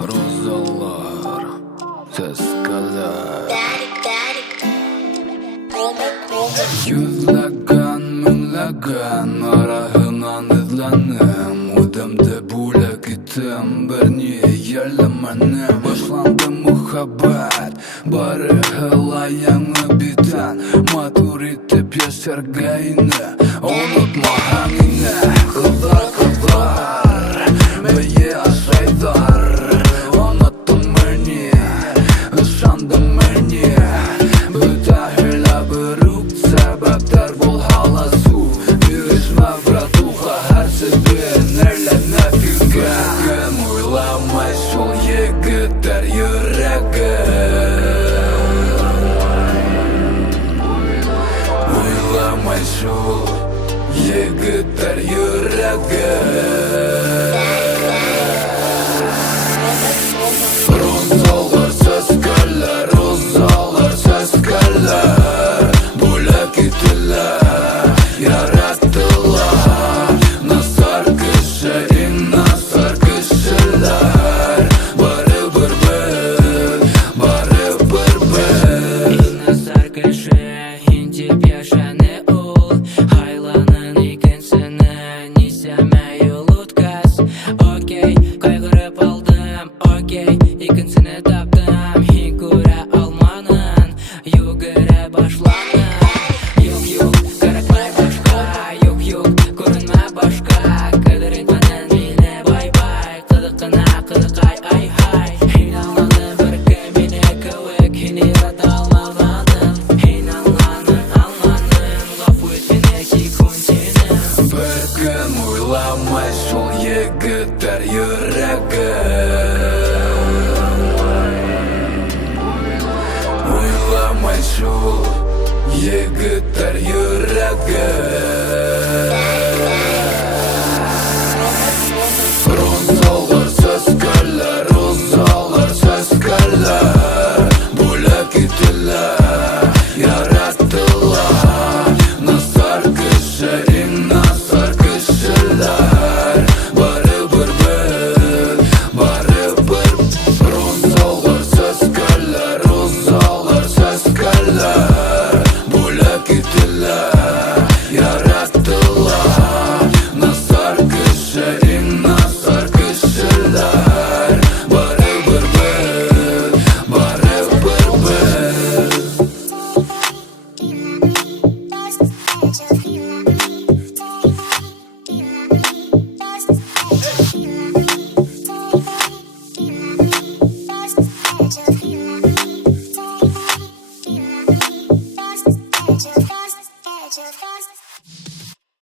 Розалар, seskeler Yüzlegen, minlegen arahınan izlenim Udemde bule gittim, bir niye yerlemenim Başlandı muhabbet, bari hılayını biten Maturitip yaşargayını, unutma hangine Kızlar kızlar, beyi aşaydar Unuttun beni, ışandın beni Bütahirle bürük sebepler bul hala su Büyüşme bratuha her sözün erlene fikrim Uylamay şol yigitler yüreğim Uylamay şol yigitler yüreğim Rozalar seskeler, rozalar seskeler Bule gittiler, yarattılar Nasar kişi, nasar kişiler Barı bırbır, barı bırbır Nasar kişi, hintip yaşanı ol Haylanın ikinsini, niseme yolutkaz Okey, kaygırıp aldım, okey İkinsini tapdım, hikure almanın Yugure başlanın Yok yok, karakmay başka Yok yok, görünme başka Kadir etmeden yine bay bay Kıdıkına kıdık ay hay Hinanlanın bir kemine kıvık Hinirat almalanın Hinanlanın Lafı etmene sikuntinin Bir gün uylamay şol yigitler yüreğim Uylamay şol yigitler yüreğim